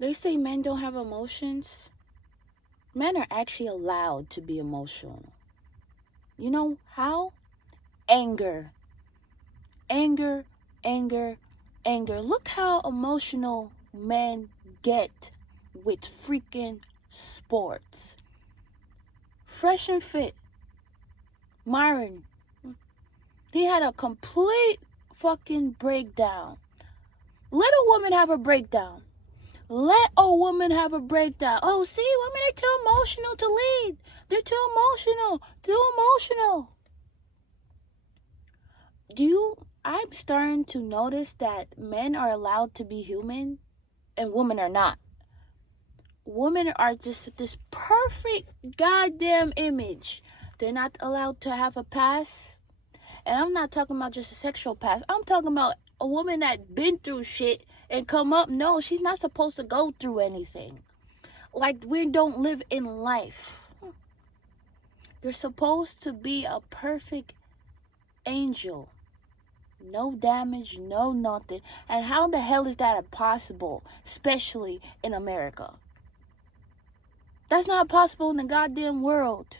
They say men don't have emotions. Men are actually allowed to be emotional. You know how? Anger. Anger, anger, anger. Look how emotional men get with freaking sports. Fresh and fit. Myron. He had a complete fucking breakdown. Let a woman have a breakdown. Let a woman have a breakdown. Oh, see, women are too emotional to lead. They're too emotional. Too emotional. I'm starting to notice that men are allowed to be human and women are not. Women are just this perfect goddamn image. They're not allowed to have a past. And I'm not talking about just a sexual past. I'm talking about a woman that been through shit and come up. No, she's not supposed to go through anything. Like, we don't live in life. You're supposed to be a perfect angel. No damage, no nothing. And how the hell is that possible? Especially in America. That's not possible in the goddamn world.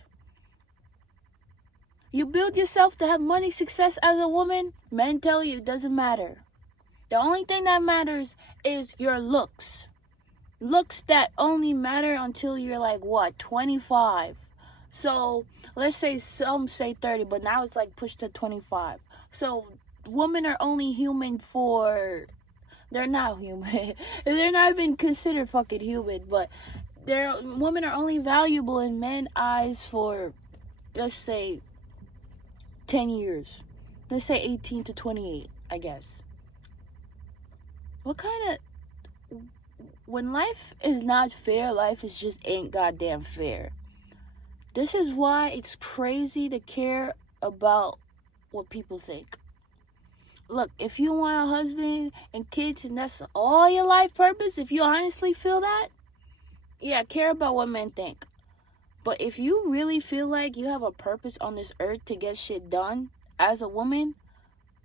You build yourself to have money, success as a woman, men tell you it doesn't matter. The only thing that matters is your looks. Looks that only matter until you're like, what, 25. So, let's say some say 30, but now it's like pushed to 25. So, women are only human for... They're not human. They're not even considered fucking human, but women are only valuable in men's eyes for, let's say, 10 years. Let's say 18 to 28, I guess. What kind of... When life is not fair, life is just ain't goddamn fair. This is why it's crazy to care about what people think. Look, if you want a husband and kids and that's all your life purpose, if you honestly feel that, yeah, care about what men think. But if you really feel like you have a purpose on this earth to get shit done as a woman,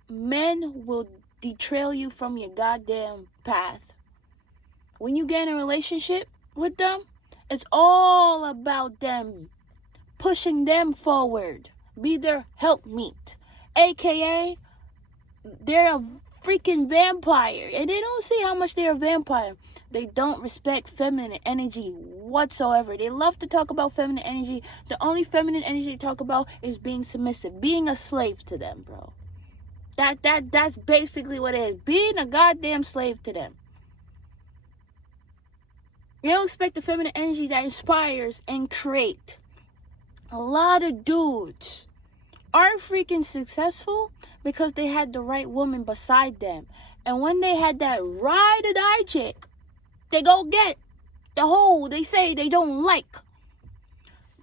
men will derail you from your goddamn path. When you get in a relationship with them, it's all about them, pushing them forward. Be their helpmeet. AKA, they're a freaking vampire. And they don't see how much they're a vampire. They don't respect feminine energy whatsoever. They love to talk about feminine energy. The only feminine energy they talk about is being submissive. Being a slave to them, bro. That's basically what it is. Being a goddamn slave to them. You don't expect the feminine energy that inspires and create. A lot of dudes aren't freaking successful because they had the right woman beside them. And when they had that ride or die chick, they go get the hole they say they don't like.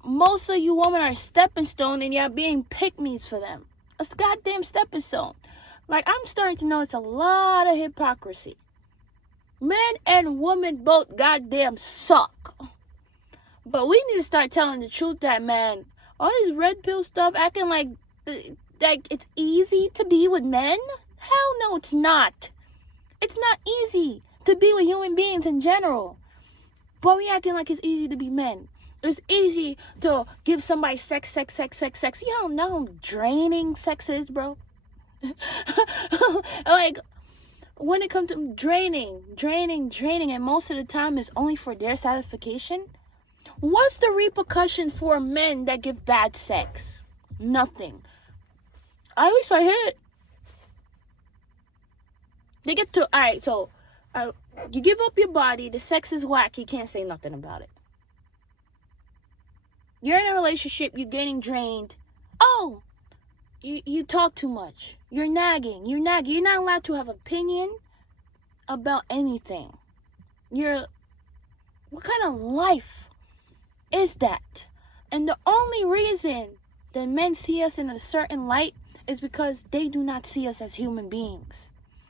Most of you women are stepping stone and you're being pick-me's for them. A goddamn stepping stone. Like, I'm starting to notice a lot of hypocrisy. Men and women both goddamn suck. But we need to start telling the truth that, man, all this red pill stuff, acting like it's easy to be with men? Hell no, it's not. It's not easy to be with human beings in general. But we acting like it's easy to be men. It's easy to give somebody sex. You don't know how draining sex is, bro. Like, when it comes to draining, and most of the time is only for their satisfaction. What's the repercussion for men that give bad sex? Nothing. At least I hit. They get to, alright, so you give up your body, the sex is whack, you can't say nothing about it. You're in a relationship, you're getting drained. Oh, you talk too much. You're nagging. You're not allowed to have opinion about anything. What kind of life is that? And the only reason that men see us in a certain light is because they do not see us as human beings.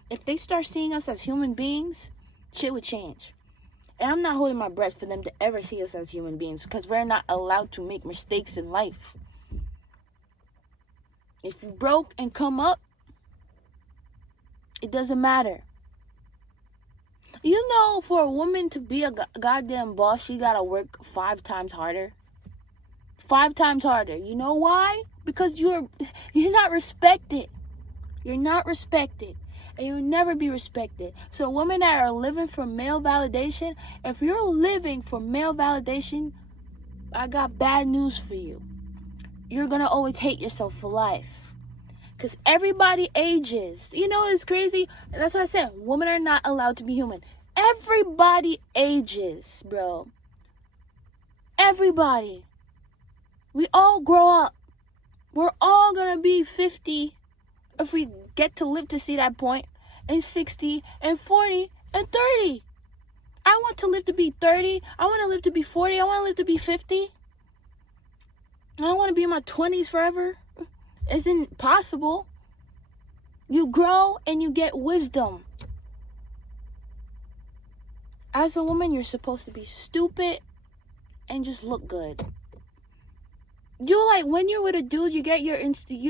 If they start seeing us as human beings, shit would change. And I'm not holding my breath for them to ever see us as human beings, because we're not allowed to make mistakes in life. If you broke and come up, it doesn't matter. You know, for a woman to be a goddamn boss, she gotta work 5 times harder. 5 times harder. You know why? Because you're not respected. You're not respected. And you'll never be respected. So women that are living for male validation, if you're living for male validation, I got bad news for you. You're gonna always hate yourself for life. Because everybody ages. You know, it's crazy. And that's what I said. Women are not allowed to be human. Everybody ages, bro. Everybody. We all grow up. We're all gonna be 50 if we get to live to see that point, and 60 and 40 and 30. I want to live to be 30. I want to live to be 40. I want to live to be 50. I don't want to be in my 20s forever. Isn't possible. You grow and you get wisdom. As a woman, you're supposed to be stupid and just look good. You, like, when you're with a dude, you get your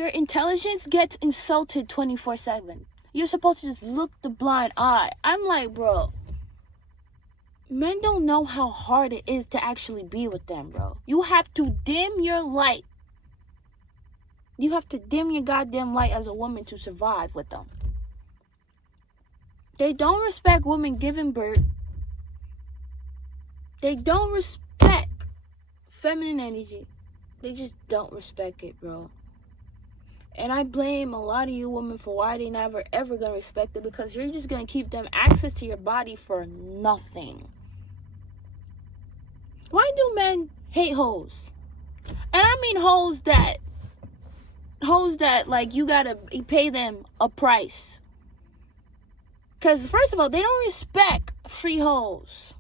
intelligence gets insulted 24/7. You're supposed to just look the blind eye. I'm like, bro, men don't know how hard it is to actually be with them, bro. You have to dim your light. You have to dim your goddamn light as a woman to survive with them. They don't respect women giving birth. They don't respect feminine energy. They just don't respect it, bro. And I blame a lot of you women for why they never ever gonna respect it, because you're just gonna keep them access to your body for nothing. Why do men hate hoes? And I mean hoes that like you gotta pay them a price. Because first of all, they don't respect free hoes.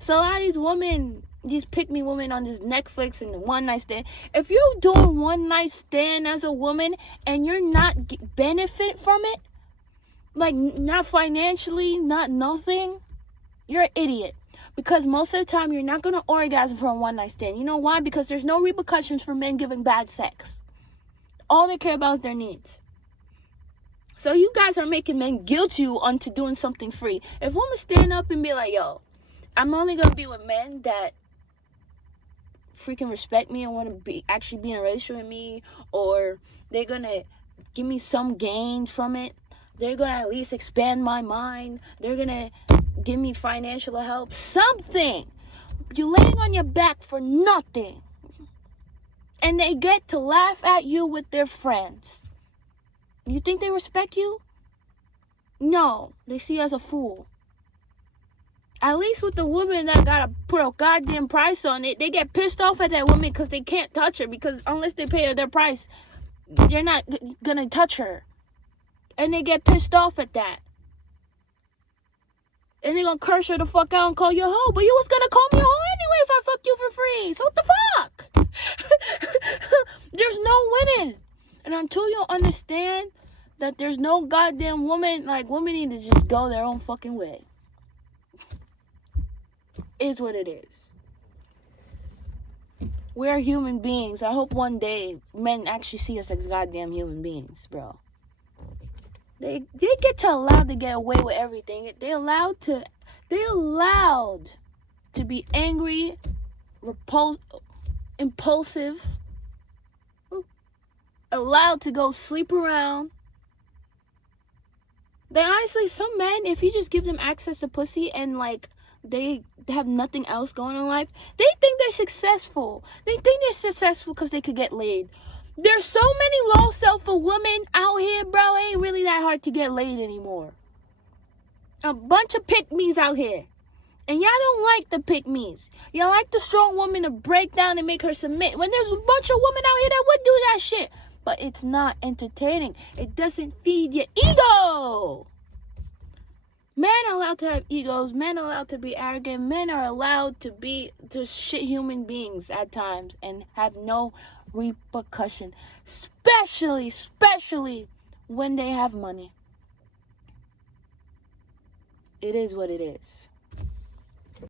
So a lot of these women, these pick-me women on this Netflix and one night stand. If you're doing one night stand as a woman and you're not benefit from it, like not financially, not nothing, you're an idiot. Because most of the time you're not gonna orgasm from a one night stand. You know why? Because there's no repercussions for men giving bad sex. All they care about is their needs. So you guys are making men guilt you onto doing something free. If women stand up and be like, yo, I'm only gonna be with men that freaking respect me and want to be actually be in a relationship with me, or they're gonna give me some gain from it, they're gonna at least expand my mind, they're gonna give me financial help, something. You're laying on your back for nothing, and they get to laugh at you with their friends. You think they respect you? No, they see you as a fool. At least with the woman that gotta put a goddamn price on it, they get pissed off at that woman because they can't touch her, because unless they pay her their price, they're not gonna touch her. And they get pissed off at that. And they're gonna curse her the fuck out and call you a hoe. But you was gonna call me a hoe anyway if I fucked you for free. So what the fuck? There's no winning. And until you understand that there's no goddamn woman, like, women need to just go their own fucking way. Is what it is. We're human beings. I hope one day men actually see us as goddamn human beings, bro. They get to get away with everything. They're allowed to be angry, impulsive, allowed to go sleep around. They honestly, some men, if you just give them access to pussy and like they have nothing else going on in life, they think they're successful. They think they're successful because they could get laid. There's so many low self-esteem women out here, bro. It ain't really that hard to get laid anymore. A bunch of pick-me's out here. And y'all don't like the pick-me's. Y'all like the strong woman to break down and make her submit. When there's a bunch of women out here that would do that shit. But it's not entertaining. It doesn't feed your ego. Men are allowed to have egos. Men are allowed to be arrogant. Men are allowed to be just shit human beings at times and have no repercussion. Especially when they have money. It is what it is.